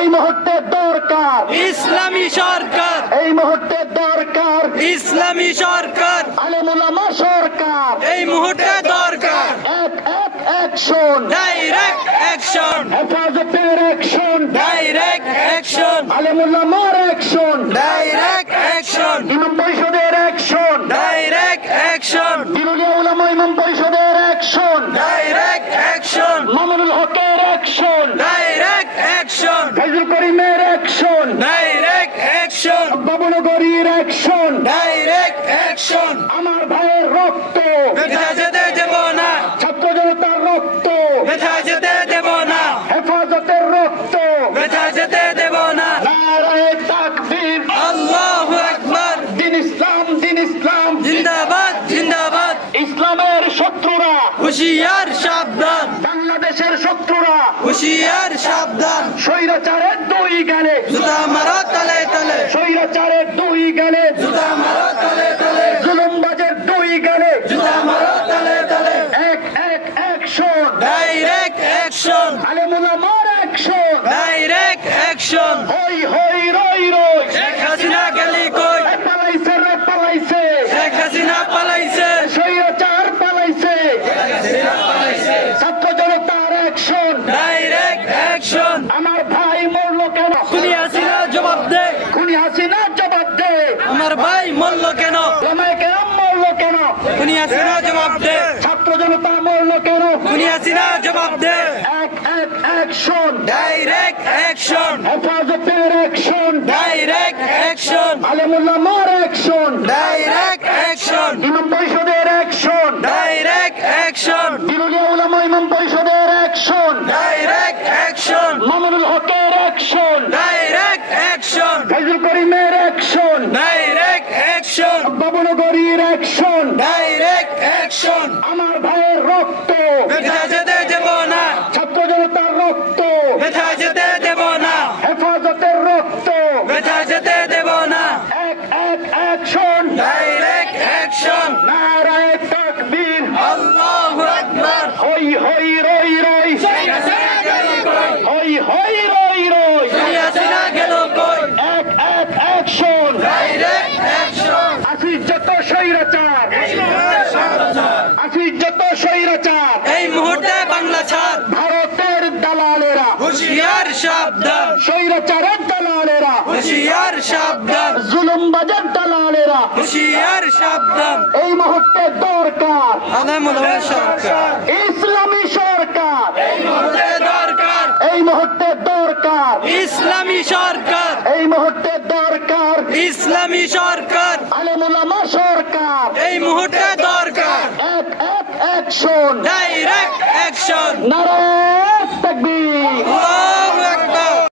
এই মুহূর্তে দরকার ইসলামী সরকার, এই মুহূর্তে দরকার ইসলামী সরকার, আলেম ওলামা সরকার এই মুহূর্তে দরকার এক এক অ্যাকশন ডাইরেক্ট অ্যাকশন, হেফাজতের অ্যাকশন ডাইরেক্ট অ্যাকশন, আলেম ওলামার অ্যাকশন ডাইরেক্ট অ্যাকশন, ইমাম পরিষদের অ্যাকশন ডাইরেক্ট অ্যাকশন, দিনুলিয়া উলামা ইমাম পরিষদের অ্যাকশন ডাইরেক্ট অ্যাকশন, মামুনুল হকের অ্যাকশন ডাইরেক্ট অ্যাকশন, ফাইজুল করিমের অ্যাকশন ডাইরেক্ট অ্যাকশন, বাবুনগরীর অ্যাকশন ডাইরেক্ট অ্যাকশন। আমার ভাইয়ের রক্ত বৃথা যেতে দেব না, ছাত্র জনতার রক্ত বৃথা যেতে দেব না, হেফাজতের রক্ত বৃথা যেতে দেব না। নারায়ে তাকবীর আল্লাহু আকবার, দিন ইসলাম জিন্দাবাদ জিন্দাবাদ। ইসলামের শত্রুরা হুশিয়ার সাবধান, বাংলাদেশের শত্রুরা হুশিয়ার সাবধান। স্বৈরাচারের দুই গেলে জুতা মারো তলে তলে, স্বৈরাচারের দুই গেলে জুতা মারো তলে তলে, জুলুমবাজের দুই গেলে জুতা মারো তলে তলে। এক এক অ্যাকশন ডাইরেক্ট অ্যাকশন, আলেম ওলামার অ্যাকশন ডাইরেক্ট অ্যাকশন। হই হই রই রই শেখ হাসিনা গেলি কই, পালাইছে রে পালাইছে শেখ হাসিনা পালাইছে, স্বৈরাচার পালাইছে ছাত্র জনতার অ্যাকশন ডাইরেক্ট অ্যাকশন। আমার ভাই মরলো কেন খুনি হাসিনা জবাব দে, খুনি হাসিনা জবাব দে আমার ভাই মরল কেন, ওলামায়ে কেরাম মরলো কেন খুনি হাসিনা জবাব দে, ছাত্র জনতা মরলো কেন খুনি হাসিনা জবাব দে। এক এক অ্যাকশন ডাইরেক্ট অ্যাকশন, হেফাজতের অ্যাকশন ডাইরেক্ট অ্যাকশন, আলেম ওলামার অ্যাকশন ডাইরেক্ট অ্যাকশন, ইমাম পরিষদের অ্যাকশন ডাইরেক্ট অ্যাকশন, দিনুলিয়া উলামা ইমাম পরিষদের অ্যাকশন ডাইরেক্ট অ্যাকশন, মামুনুল হকের অ্যাকশন ডাইরেক্ট অ্যাকশন, ফাইজুল করিমের অ্যাকশন ডাইরেক্ট অ্যাকশন, বাবুনগরীর অ্যাকশন ডাইরেক্ট অ্যাকশন। আমার ভাইয়ের রক্ত বৃথা যেতে দেব না, ছাত্র জনতার রক্ত বৃথা যেতে দেব না, হেফাজতের রক্ত বৃথা যেতে দেব না। এক এক অ্যাকশন ডাইরেক্ট অ্যাকশন, নারায়ে তাকবীর আল্লাহু আকবার। হই হই রই রই শেখ হাসিনা গেলি কই, হই হই রই রই খুনি হাসিনা গেল কই, এক এক অ্যাকশন ডাইরেক্ট অ্যাকশন। আসি যত স্বৈরাচার আসি যত স্বৈরাচার এই মুহূর্তে বাংলা ছাড়, ভারতের দালালেরা হুশিয়ার সাবধান, স্বৈরাচারের দালালেরা হুশিয়ার সাবধান, জুলুমবাজের দালালেরা হুশিয়ার সাবধান। এই মুহূর্তে দরকার আলেম ওলামা সরকার, ইসলামী সরকার এই মুহূর্তে দরকার এই মুহূর্তে দরকার ইসলামী সরকার, এই মুহূর্তে দরকার ইসলামী সরকার, আলেম ওলামা সরকার এই মুহূর্তে দরকার এক এক অ্যাকশন ডাইরেক্ট অ্যাকশন, নারায়ে